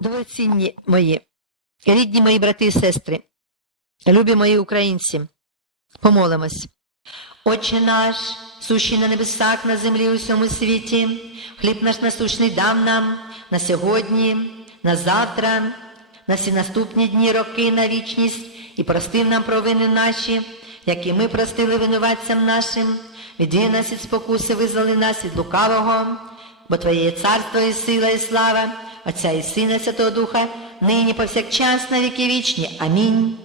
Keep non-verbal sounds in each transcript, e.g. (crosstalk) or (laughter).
Дорогоцінні мої, рідні мої брати і сестри, любі мої українці, помолимось. Отче наш, сущий на небесах, на землі у всьому світі, хліб наш насущний дав нам на сьогодні, на завтра, на всі наступні дні, роки, на вічність, і простив нам провини наші, які ми простили винуватцям нашим, відвій нас від спокуси, визволи нас від лукавого, бо Твоє є царство і сила, і слава, Отця і Сина, Святого Духа, нині повсякчас на віки вічні. Амінь.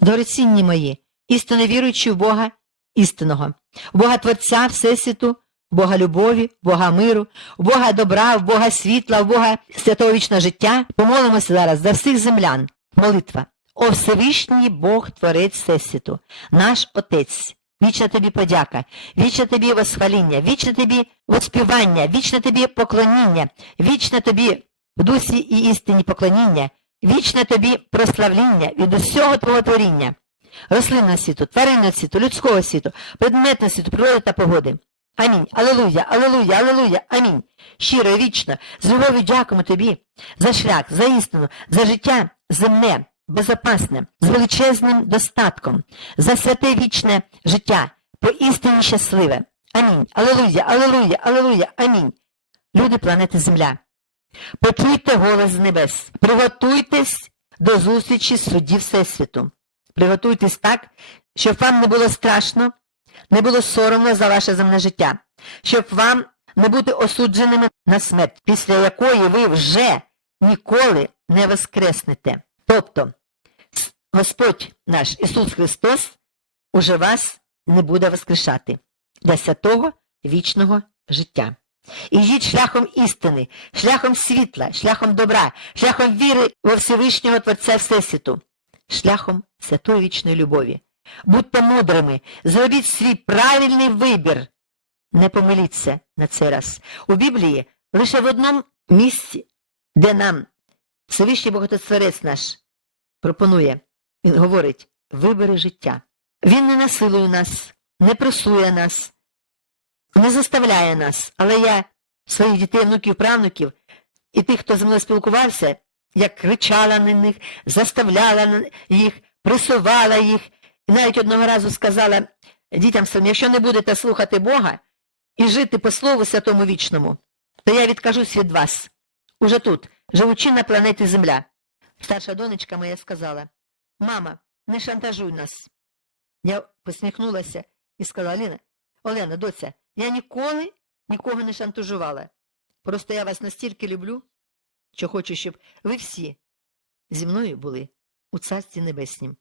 Дорогоцінні мої, істинно віруючи в Бога істинного, в Бога Творця Всесвіту, в Бога любові, в Бога миру, в Бога добра, в Бога світла, в Бога святого вічного життя, помолимося зараз за всіх землян. Молитва. О Всевишній Бог Творець Всесвіту, наш Отець. Вічна тобі подяка, вічне тобі восхваління, вічне тобі воспівання, вічне тобі поклоніння, вічне тобі в дусі і істині поклоніння, вічне тобі прославління від усього твого творіння, рослинного світу, тваринного світу, людського світу, предметного світу, природи та погоди. Амінь. Алелуя, алелуя, алелуя, амінь. Щиро, вічно, з любов'ю дякуємо тобі за шлях, за істину, за життя земне, безопасне, з величезним достатком, за святе вічне життя, поістині щасливе. Амінь. Алелуя, алелуя, алелуя, амінь. Люди планети Земля. Почуйте голос небес. Приготуйтесь до зустрічі судді Всесвіту. Приготуйтесь так, щоб вам не було страшно, не було соромно за ваше земне життя, щоб вам не бути осудженими на смерть, після якої ви вже ніколи не воскреснете. Тобто, Господь наш Ісус Христос уже вас не буде воскрешати для святого вічного життя. І йдіть шляхом істини, шляхом світла, шляхом добра, шляхом віри во Всевишнього Творця Всесвіту, шляхом святої вічної любові. Будьте мудрими, зробіть свій правильний вибір. Не помиліться на цей раз. У Біблії лише в одному місці, де нам Всевишній Боготворець наш пропонує, він говорить, вибери життя. Він не насилує нас, не пресує нас, не заставляє нас, але я своїх дітей, внуків, правнуків і тих, хто зі мною спілкувався, я кричала на них, заставляла їх, пресувала їх, і навіть одного разу сказала дітям своїм, якщо не будете слухати Бога і жити по Слову Святому Вічному, то я відкажусь від вас. Уже тут, живучи на планеті Земля. Старша донечка моя сказала, мама, не шантажуй нас. Я посміхнулася і сказала, Аліна, Олена, доця, я ніколи нікого не шантажувала. Просто я вас настільки люблю, що хочу, щоб ви всі зі мною були у Царстві Небеснім.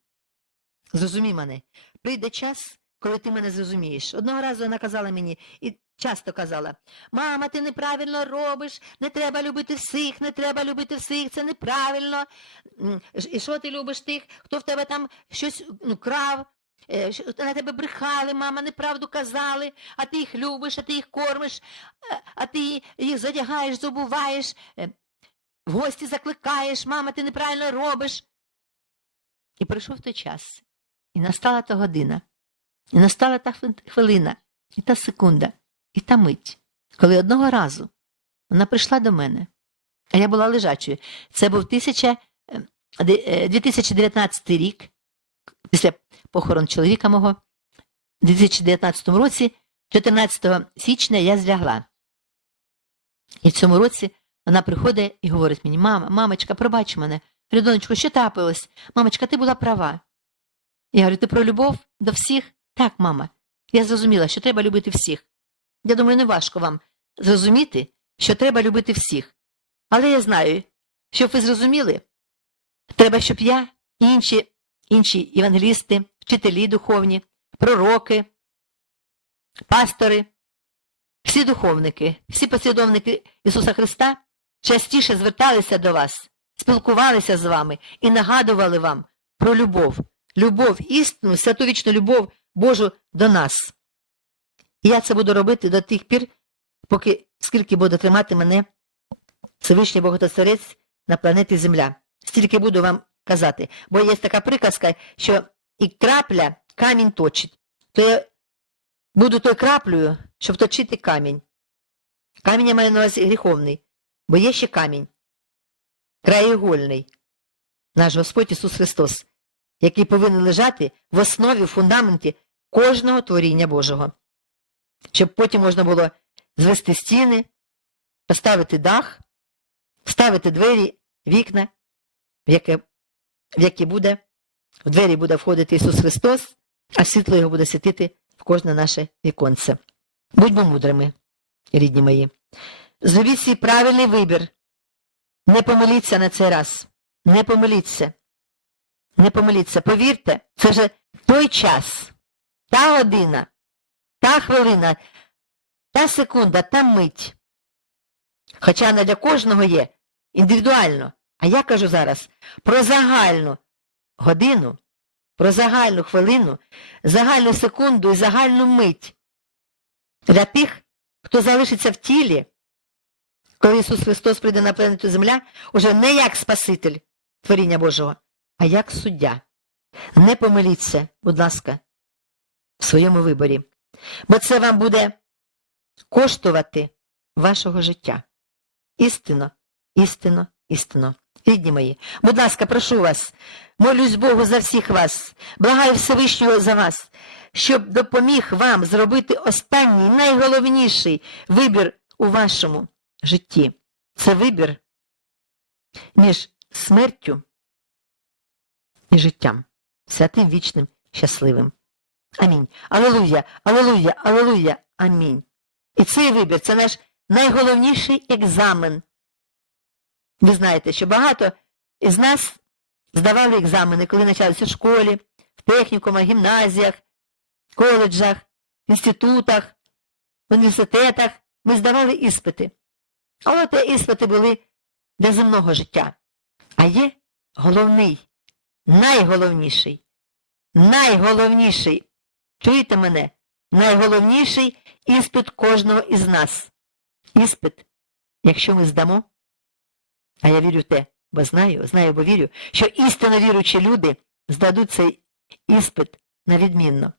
Зрозумій мене, прийде час, коли ти мене зрозумієш. Одного разу вона казала мені і часто казала: Мама, ти неправильно робиш, не треба любити всіх, не треба любити всіх, це неправильно. І що ти любиш тих, хто в тебе там щось ну, крав? Е, На тебе брехали, мама, неправду казали, а ти їх любиш, а ти їх кормиш, е, а ти їх задягаєш, забуваєш, е, в гості закликаєш, мама, ти неправильно робиш. І прийшов той час, і настала та година, і настала та хвилина, і та секунда, і та мить, коли одного разу вона прийшла до мене, а я була лежачою. Це був тисяча, е, де- е, 2019 рік, після похорон чоловіка мого. У 2019 році, 14 січня, я злягла. І в цьому році вона приходить і говорить мені: мама, мамочка, пробач мене. Говорю, що трапилось? Мамочка, ти була права. Я говорю, ти про любов до всіх? Так, мама. Я зрозуміла, що треба любити всіх. Я думаю, не важко вам зрозуміти, що треба любити всіх. Але я знаю, щоб ви зрозуміли, треба, щоб я і інші інші євангелісти, вчителі духовні, пророки, пастори, всі духовники, всі послідовники Ісуса Христа частіше зверталися до вас, спілкувалися з вами і нагадували вам про любов, любов, істину, святу вічну любов Божу до нас. І я це буду робити до тих пір, поки скільки буде тримати мене Всевишній Боготворець на планеті Земля. Стільки буду вам казати. Бо є така приказка, що і крапля камінь точить. То я буду той краплею, щоб точити камінь. Камінь я маю на увазі гріховний, бо є ще камінь. краєгольний, наш Господь Ісус Христос, який повинен лежати в основі, в фундаменті кожного творіння Божого, щоб потім можна було звести стіни, поставити дах, вставити двері, вікна, в яке, в які буде, в двері буде входити Ісус Христос, а світло його буде світити в кожне наше віконце. Будьмо мудрими, рідні мої. Зробіть свій правильний вибір. Не помиліться на цей раз. Не помиліться. Не помиліться. Повірте, це вже той час, та година, та хвилина, та секунда, та мить. Хоча вона для кожного є індивідуально. А я кажу зараз про загальну годину, про загальну хвилину, загальну секунду і загальну мить. Для тих, хто залишиться в тілі, коли Ісус Христос прийде на планету Земля, уже не як Спаситель творіння Божого, а як суддя. Не помиліться, будь ласка, в своєму виборі, бо це вам буде коштувати вашого життя. Істинно, істинно, істинно. Рідні мої, будь ласка, прошу вас, молюсь Богу за всіх вас, благаю Всевишнього за вас, щоб допоміг вам зробити останній, найголовніший вибір у вашому житті. Це вибір між смертю і життям, святим, вічним, щасливим. Амінь. Алелуя, алелуя, алелуя, амінь. І цей вибір це наш найголовніший екзамен. Ви знаєте, що багато із нас здавали екзамени, коли навчалися в школі, в технікумах, гімназіях, коледжах, інститутах, університетах. Ми здавали іспити. Але те іспити були для земного життя. А є головний, найголовніший, найголовніший, чуєте мене? Найголовніший іспит кожного із нас. Іспит, якщо ми здамо, а я вірю в те, бо знаю, знаю, бо вірю, що істинно віруючі люди здадуть цей іспит на відмінно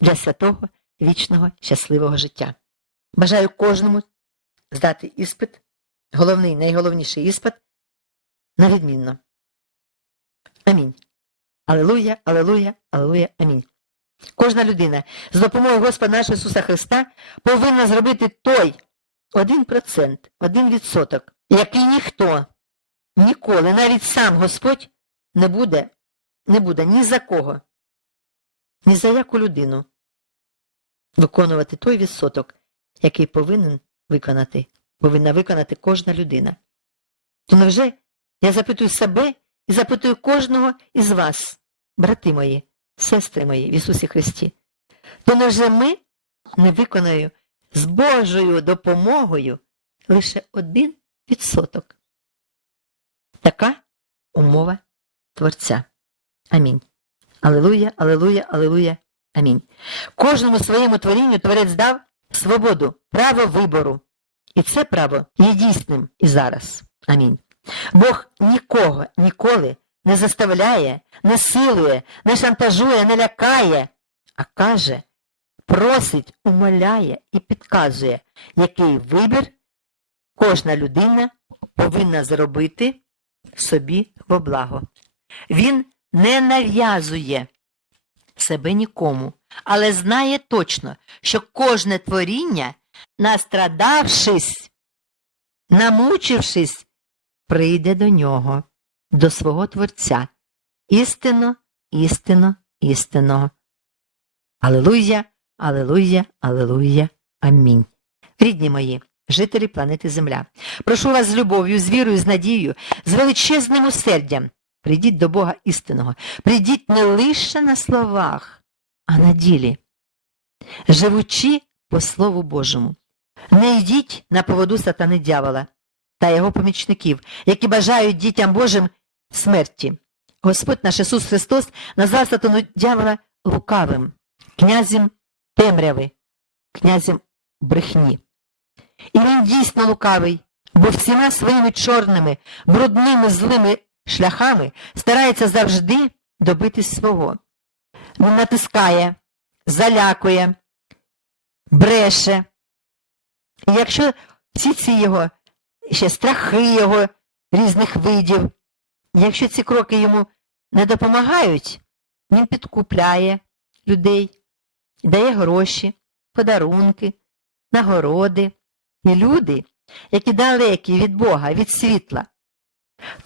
для святого, вічного, щасливого життя. Бажаю кожному здати іспит, головний, найголовніший іспит, на відмінно. Амінь. Алелуя, алелуя, алелуя, амінь. Кожна людина з допомогою Господа нашого Ісуса Христа повинна зробити той 1%, 1%, який ніхто ніколи, навіть сам Господь, не буде, не буде ні за кого, ні за яку людину виконувати той відсоток, який повинен виконати, повинна виконати кожна людина. То невже я запитую себе і запитую кожного із вас, брати мої, сестри мої в Ісусі Христі, то невже ми не виконаємо з Божою допомогою лише один? Така умова Творця. Амінь. Алелуя, алелуя, алелуя, амінь. Кожному своєму творінню Творець дав свободу, право вибору. І це право є дійсним і зараз. Амінь. Бог нікого ніколи не заставляє, не силує, не шантажує, не лякає, а каже, просить, умоляє і підказує, який вибір кожна людина повинна зробити собі во благо. Він не нав'язує себе нікому, але знає точно, що кожне творіння, настрадавшись, намучившись, прийде до нього, до свого Творця. Істинно, істинно, істинно. Алелуя, алелуя, алелуя, амінь. Рідні мої, жителі планети Земля, прошу вас з любов'ю, з вірою, з надією, з величезним усердям. Прийдіть до Бога істинного, прийдіть не лише на словах, а на ділі, живучи по Слову Божому. Не йдіть на поводу сатани дявола та його помічників, які бажають дітям Божим смерті. Господь наш Ісус Христос назвав сатану дявола лукавим, князем темряви, князем брехні. І він дійсно лукавий, бо всіма своїми чорними, брудними, злими шляхами старається завжди добитись свого. Він натискає, залякує, бреше. І якщо всі ці його ще страхи його різних видів. Якщо ці кроки йому не допомагають, він підкупляє людей, дає гроші, подарунки, нагороди. І люди, які далекі від Бога, від світла,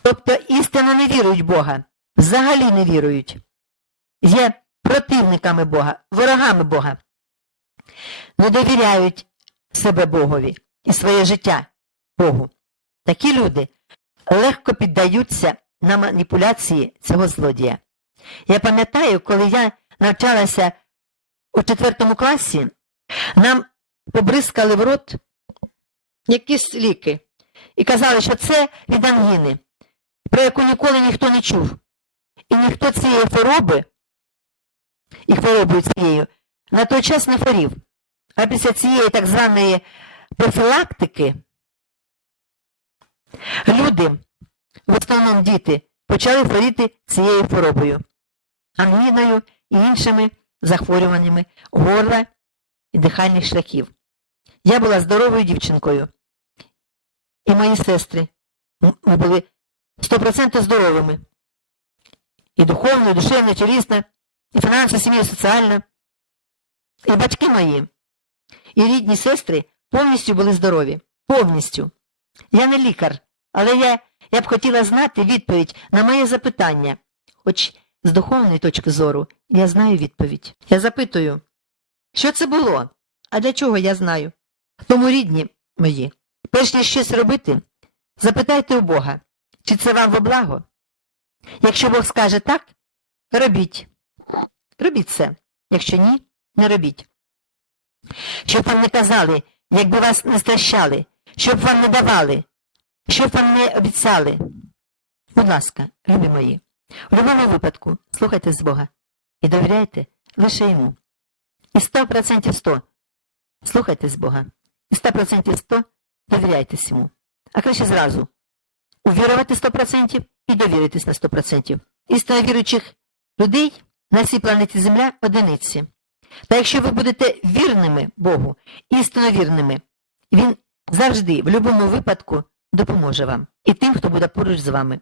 тобто істинно не вірують в Бога, взагалі не вірують, є противниками Бога, ворогами Бога, не довіряють себе Богові і своє життя Богу. Такі люди легко піддаються на маніпуляції цього злодія. Я пам'ятаю, коли я навчалася у четвертому класі, нам побризкали в рот якісь ліки і казали, що це від ангіни, про яку ніколи ніхто не чув. І ніхто цієї хвороби, і хворобою цією, на той час не хворів. А після цієї так званої профілактики люди, в основному діти, почали хворіти цією хворобою, ангіною і іншими захворюваннями горла і дихальних шляхів. Я була здоровою дівчинкою. І мої сестри ми були 100% здоровими. І духовно, і душевно, і тілісно, і фінансово, сім'я, соціально. І батьки мої, і рідні сестри повністю були здорові. Повністю. Я не лікар, але я, я б хотіла знати відповідь на моє запитання. Хоч з духовної точки зору я знаю відповідь. Я запитую, що це було? А для чого я знаю? Тому, рідні мої, перш ніж щось робити, запитайте у Бога, чи це вам во благо? Якщо Бог скаже так, робіть. Робіть це. Якщо ні, не робіть. Щоб вам не казали, якби вас не стращали, щоб вам не давали, щоб вам не обіцяли. Будь ласка, любі мої, в будь-якому випадку слухайте з Бога і довіряйте лише йому. І 100% 100 слухайте з Бога. І 100% 100 довіряйтесь йому. А краще зразу увірувати 100% і довіритись на 100%. Істинно віруючих людей на цій планеті Земля одиниці. Та якщо ви будете вірними Богу, істинно вірними, Він завжди, в будь-якому випадку, допоможе вам і тим, хто буде поруч з вами.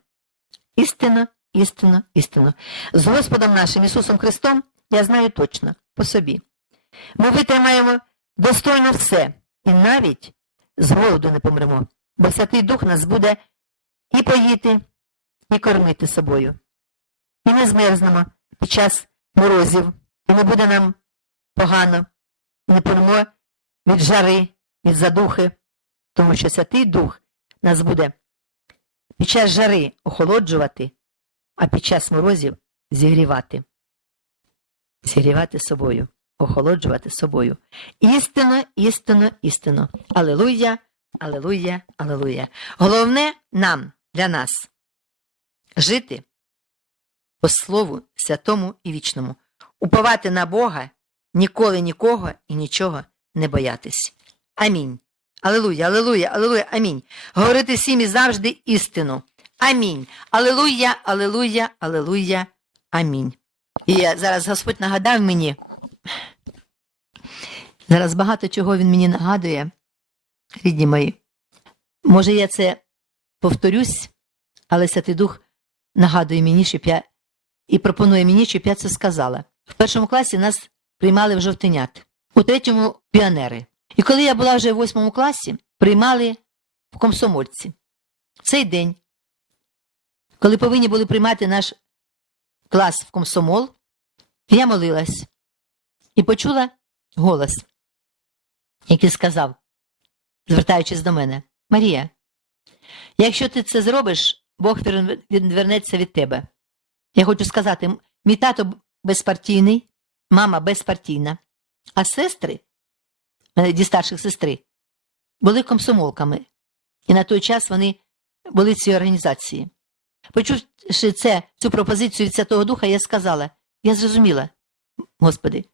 Істинно, істинно, істинно. З Господом нашим Ісусом Христом я знаю точно, по собі. Ми витримаємо достойно все, і навіть з голоду не помремо, бо Святий Дух нас буде і поїти, і кормити собою. І не змерзнемо під час морозів, і не буде нам погано, і не помремо від жари, від задухи, тому що Святий Дух нас буде під час жари охолоджувати, а під час морозів зігрівати. Зігрівати собою, охолоджувати собою. Істинно, істинно, істинно. Алелуя, алелуя, алелуя. Головне нам, для нас, жити по Слову святому і вічному, уповати на Бога, ніколи нікого і нічого не боятись. Амінь. Алелуя, алелуя, алелуя, амінь. Говорити всім і завжди істину. Амінь. Алелуя, алелуя, алелуя, амінь. І зараз Господь нагадав мені. Зараз багато чого він мені нагадує, рідні мої. Може, я це повторюсь, але Святий Дух нагадує мені, щоб я і пропонує мені, щоб я це сказала. В першому класі нас приймали в жовтенят, у третьому піонери. І коли я була вже в восьмому класі, приймали в комсомольці. Цей день, коли повинні були приймати наш клас в комсомол, я молилась і почула голос, який сказав, звертаючись до мене, Марія, якщо ти це зробиш, Бог відвернеться від тебе. Я хочу сказати, мій тато безпартійний, мама безпартійна, а сестри, мене дві старших сестри, були комсомолками. І на той час вони були в організації. Почувши це, цю пропозицію від Святого Духа, я сказала, я зрозуміла, Господи,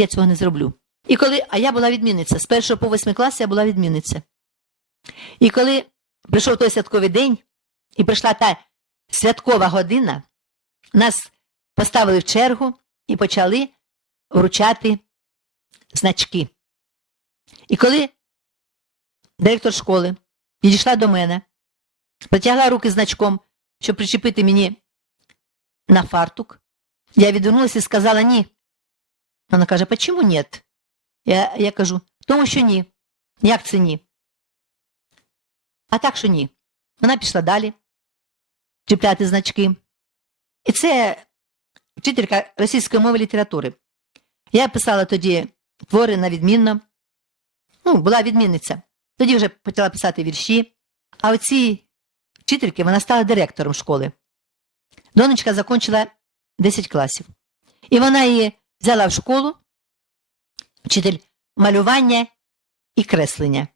я цього не зроблю. І коли, а я була відмінниця, з першого по восьмий клас я була відмінниця. І коли прийшов той святковий день, і прийшла та святкова година, нас поставили в чергу і почали вручати значки. І коли директор школи підійшла до мене Протягла руки значком, щоб причепити мені на фартук. Я відвернулася і сказала ні. Вона каже, почему нет? Я, я кажу, тому що ні. Як це ні? А так, що ні. Вона пішла далі чіпляти значки. І це вчителька російської мови літератури. Я писала тоді твори на відмінно. Ну, була відмінниця. Тоді вже почала писати вірші. А оці вчительки вона стала директором школи. Донечка закінчила 10 класів. І вона її взяла в школу, вчитель малювання і креслення.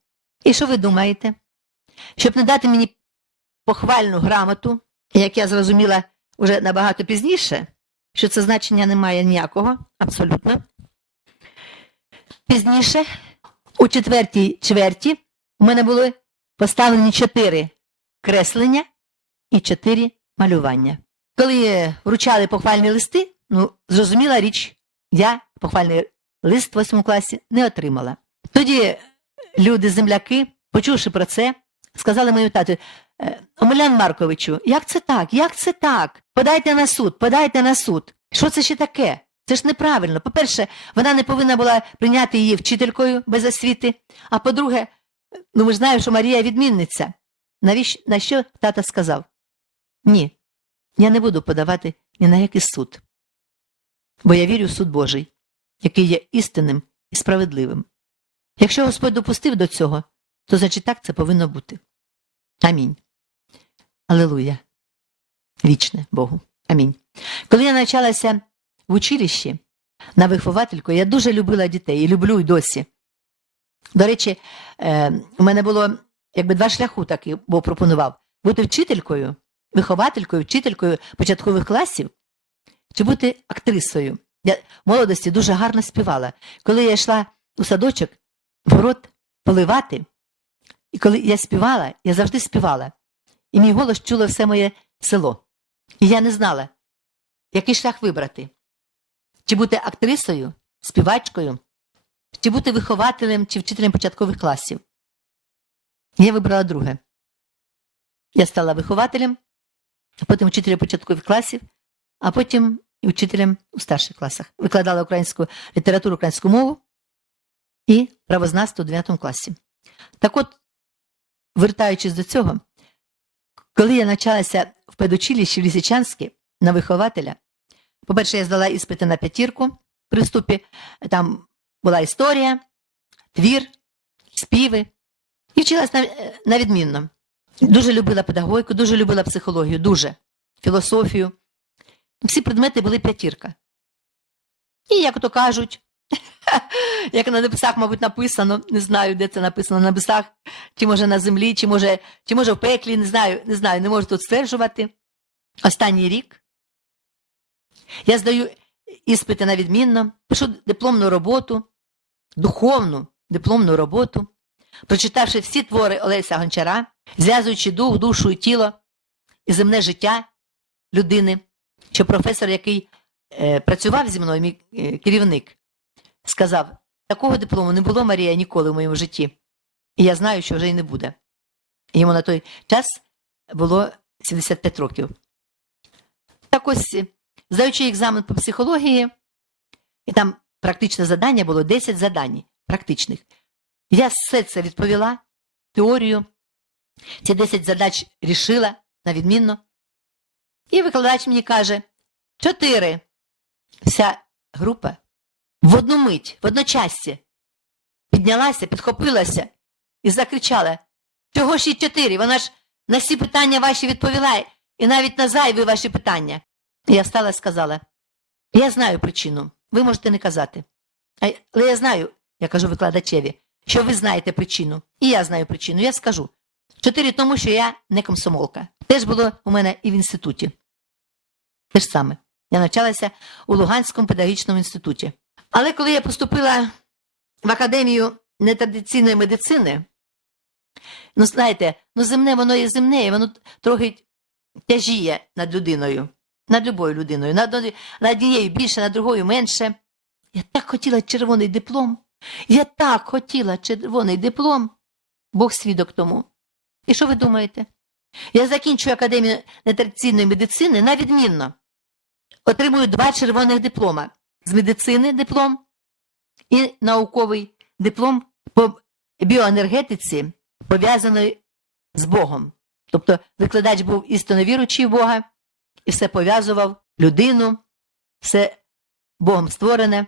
І що ви думаєте? Щоб не дати мені похвальну грамоту, як я зрозуміла вже набагато пізніше, що це значення не має ніякого, абсолютно. Пізніше, у четвертій чверті, у мене були поставлені чотири креслення і чотири малювання. Коли вручали похвальні листи, ну, зрозуміла річ, я похвальний лист в восьмому класі не отримала. Тоді люди, земляки, почувши про це, сказали моєму тату, «Е, Омелян Марковичу, як це так? Як це так? Подайте на суд, подайте на суд. Що це ще таке? Це ж неправильно. По-перше, вона не повинна була прийняти її вчителькою без освіти. А по-друге, ну ми ж знаємо, що Марія відмінниця. Навіщо, на що тата сказав? Ні, я не буду подавати ні на який суд. Бо я вірю в суд Божий, який є істинним і справедливим. Якщо Господь допустив до цього, то значить так це повинно бути. Амінь. Аллилуйя. Вічне Богу. Амінь. Коли я навчалася в училищі на виховательку, я дуже любила дітей і люблю й досі. До речі, е, у мене було якби два шляху такий Бог пропонував: бути вчителькою, вихователькою, вчителькою початкових класів, чи бути актрисою. Я в молодості дуже гарно співала. Коли я йшла у садочок, в город поливати, і коли я співала, я завжди співала. І мій голос чуло все моє село. І я не знала, який шлях вибрати: чи бути актрисою, співачкою, чи бути вихователем чи вчителем початкових класів. Я вибрала друге. Я стала вихователем, а потім вчителем початкових класів, а потім і у старших класах. Викладала українську літературу, українську мову і правознавство у 9 класі. Так от, вертаючись до цього, коли я навчалася в педучилищі в Лісичанській на вихователя, по-перше, я здала іспити на п'ятірку при вступі, там була історія, твір, співи, і вчилась на, на відмінно. Дуже любила педагогіку, дуже любила психологію, дуже філософію. Всі предмети були п'ятірка. І, як то кажуть, (laughs) як на небесах, мабуть, написано, не знаю, де це написано на небесах, чи може на землі, чи може, чи може в пеклі, не знаю, не знаю, не можу тут стверджувати. Останній рік я здаю іспити на відмінно, пишу дипломну роботу, духовну дипломну роботу, прочитавши всі твори Олеся Гончара, зв'язуючи дух, душу і тіло і земне життя людини, що професор, який е, працював зі мною, мій е, керівник, сказав: такого диплому не було Марія ніколи в моєму житті. І я знаю, що вже й не буде. Йому на той час було 75 років. Так ось, здаючи екзамен по психології, і там практичне завдання було 10 задань практичних. Я все це відповіла, теорію, ці 10 задач рішила на відмінно. І викладач мені каже: чотири. Вся група в одну мить, в одночасці піднялася, підхопилася і закричала: Чого ж і чотири? Вона ж на всі питання ваші відповіла, і навіть на зайві ваші питання. І я встала і сказала: Я знаю причину, ви можете не казати. Але я знаю, я кажу викладачеві, що ви знаєте причину. І я знаю причину. Я скажу. Чотири тому, що я не комсомолка. Теж було у мене і в інституті. Те ж саме. Я навчалася у Луганському педагогічному інституті. Але коли я поступила в академію нетрадиційної медицини, ну знаєте, ну земне воно є земне, і воно трохи тяжіє над людиною, над любою людиною, над, над однією більше, над другою менше. Я так хотіла червоний диплом. Я так хотіла червоний диплом. Бог свідок тому. І що ви думаєте? Я закінчую академію нетрадиційної медицини на відмінно. Отримую два червоних диплома з медицини диплом і науковий диплом по біоенергетиці, пов'язаної з Богом. Тобто викладач був істинно віруючий в Бога і все пов'язував людину, все Богом створене,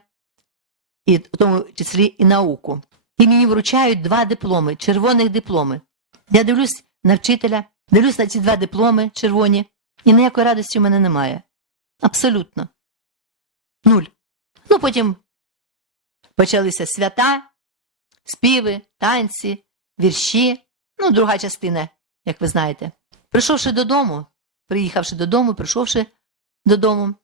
і в тому числі і науку. І мені вручають два дипломи, червоних дипломи. Я дивлюсь на вчителя, дивлюсь на ці два дипломи червоні, і ніякої радості в мене немає. Абсолютно. Нуль. Ну, потім почалися свята, співи, танці, вірші, ну, друга частина, як ви знаєте. Прийшовши додому, приїхавши додому, прийшовши додому,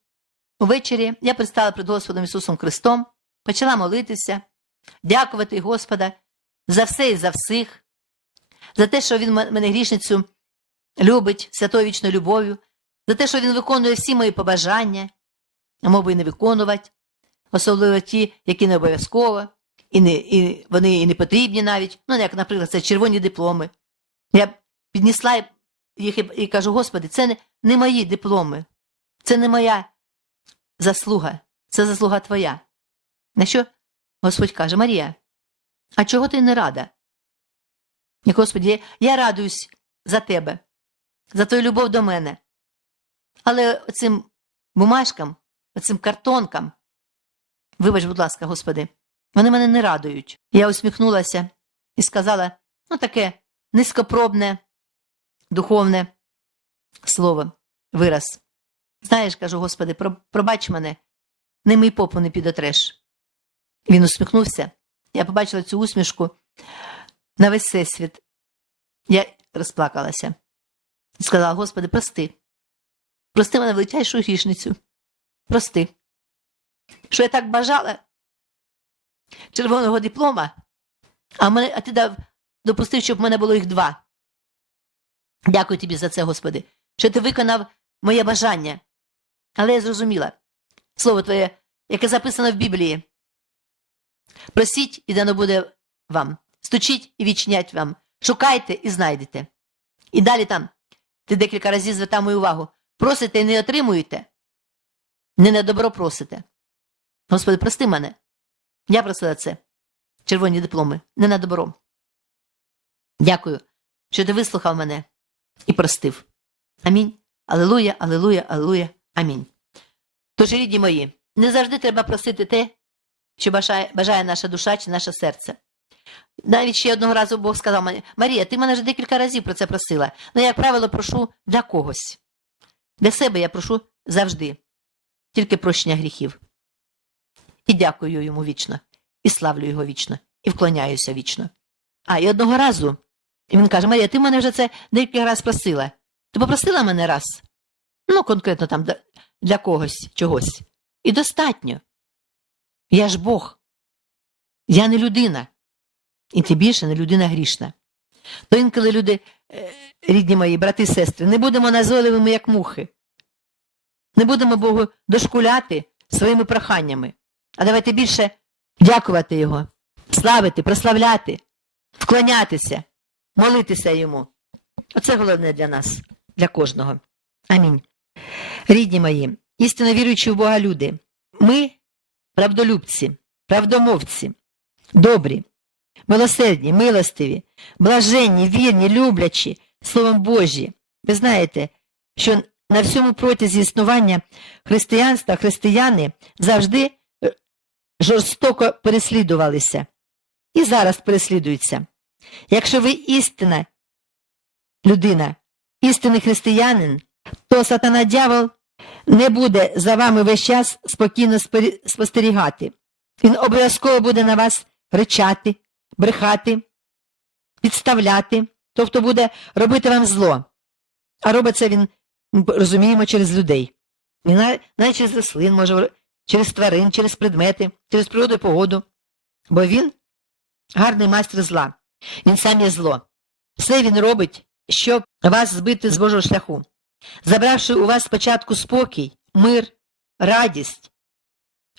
увечері я пристала перед Господом Ісусом Христом, почала молитися, дякувати Господа за все і за всіх, за те, що Він мене грішницю любить святою вічною любов'ю, за те, що Він виконує всі мої побажання, а мов би не виконувати, особливо ті, які не обов'язково, і, не, і вони і не потрібні навіть. Ну, як, наприклад, це червоні дипломи. Я піднесла їх і, кажу: Господи, це не, не мої дипломи, це не моя заслуга, це заслуга Твоя. На що Господь каже, Марія, а чого ти не рада? І, Господи, я радуюсь за тебе, за твою любов до мене. Але цим бумажкам, оцим картонкам, вибач, будь ласка, Господи, вони мене не радують. Я усміхнулася і сказала, ну таке низькопробне, духовне слово, вираз. Знаєш, кажу, Господи, пробач мене, не мій попу не підотреш. Він усміхнувся. Я побачила цю усмішку на весь всесвіт. Я розплакалася і сказала: Господи, прости. Прости мене величайшу грішницю. Прости. Що я так бажала червоного диплома, а, мене, а ти дав, допустив, щоб в мене було їх два. Дякую тобі за це, Господи, що ти виконав моє бажання. Але я зрозуміла слово Твоє, яке записано в Біблії. Просіть, і дано буде вам. Стучіть і відчинять вам. Шукайте і знайдете. І далі там ти декілька разів звертав мою увагу. Просите і не отримуєте. Не на добро просите. Господи, прости мене. Я просила це. Червоні дипломи. Не на добро. Дякую, що ти вислухав мене і простив. Амінь. Алелуя, алелуя, алелуя, амінь. Тож, рідні мої, не завжди треба просити те, що бажає, бажає наша душа чи наше серце. Навіть ще одного разу Бог сказав мені, Марія, ти мене вже декілька разів про це просила. Ну, як правило, прошу для когось. Для себе я прошу завжди, тільки прощення гріхів. І дякую йому вічно, і славлю його вічно, і вклоняюся вічно. А, і одного разу він каже: Марія, ти мене вже це декілька разів просила. Ти попросила мене раз? Ну, конкретно там для, когось чогось. І достатньо. Я ж Бог. Я не людина. І тим більше не людина грішна. То інколи люди, е, рідні мої, брати сестри, не будемо назойливими, як мухи. Не будемо Богу дошкуляти своїми проханнями. А давайте більше дякувати Його, славити, прославляти, вклонятися, молитися йому. Оце головне для нас, для кожного. Амінь. Рідні мої, істинно віруючі в Бога люди, ми правдолюбці, правдомовці, добрі, милосердні, милостиві, блаженні, вірні, люблячі, Словом Божі. Ви знаєте, що на всьому протязі існування християнства християни завжди е, жорстоко переслідувалися і зараз переслідуються. Якщо ви істина людина, істинний християнин, то сатана дьявол не буде за вами весь час спокійно спостерігати. Він обов'язково буде на вас ричати, брехати, підставляти, тобто буде робити вам зло. А робить це він, розуміємо, через людей. І навіть, навіть через рослин, може, через тварин, через предмети, через природу і погоду. Бо він гарний майстер зла. Він сам є зло. Все він робить, щоб вас збити з Божого шляху, забравши у вас спочатку спокій, мир, радість,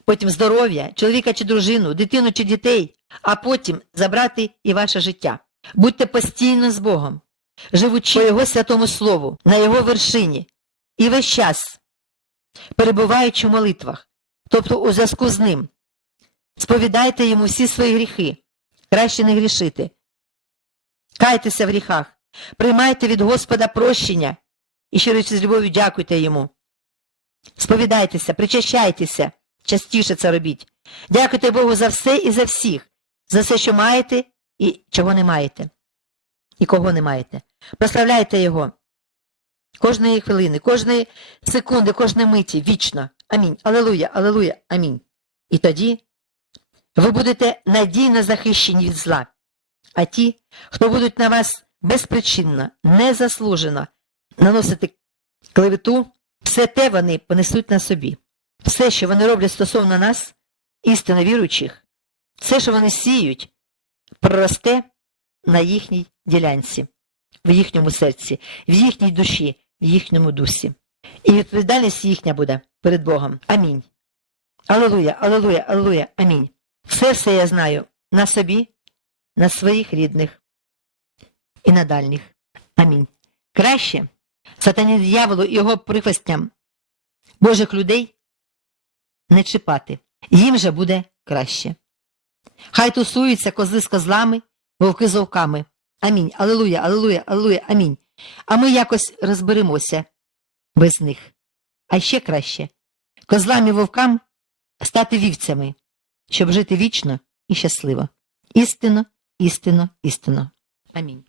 потім здоров'я, чоловіка чи дружину, дитину чи дітей, а потім забрати і ваше життя. Будьте постійно з Богом. живучи по Його святому Слову, на Його вершині, і весь час, перебуваючи в молитвах, тобто у зв'язку з ним, сповідайте йому всі свої гріхи, краще не грішити. Кайтеся в гріхах, приймайте від Господа прощення і щиро з любов'ю дякуйте йому. Сповідайтеся, причащайтеся, частіше це робіть. Дякуйте Богу за все і за всіх, за все, що маєте і чого не маєте, і кого не маєте. Прославляйте Його кожної хвилини, кожної секунди, кожної миті, вічно. Амінь. Алелуя, алелуя, амінь. І тоді ви будете надійно захищені від зла. А ті, хто будуть на вас безпричинно, незаслужено наносити клевету, все те вони понесуть на собі. Все, що вони роблять стосовно нас, істинно віруючих, все, що вони сіють, проросте на їхній ділянці, в їхньому серці, в їхній душі, в їхньому дусі. І відповідальність їхня буде перед Богом. Амінь. Алелуя, алелуя, алелуя, амінь. Все все я знаю на собі, на своїх рідних і на дальніх. Амінь. Краще сатані дияволу і його прихвостням Божих людей не чіпати. Їм же буде краще. Хай тусуються кози з козлами, вовки з вовками. Амінь. Алелуя, алелуя, алелуя, амінь. А ми якось розберемося без них. А ще краще козлам і вовкам стати вівцями, щоб жити вічно і щасливо. Істинно, істинно, істинно. Амінь.